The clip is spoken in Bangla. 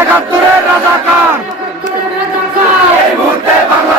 একাত্তরের রাজাকার। এই মুহূর্তে বাংলা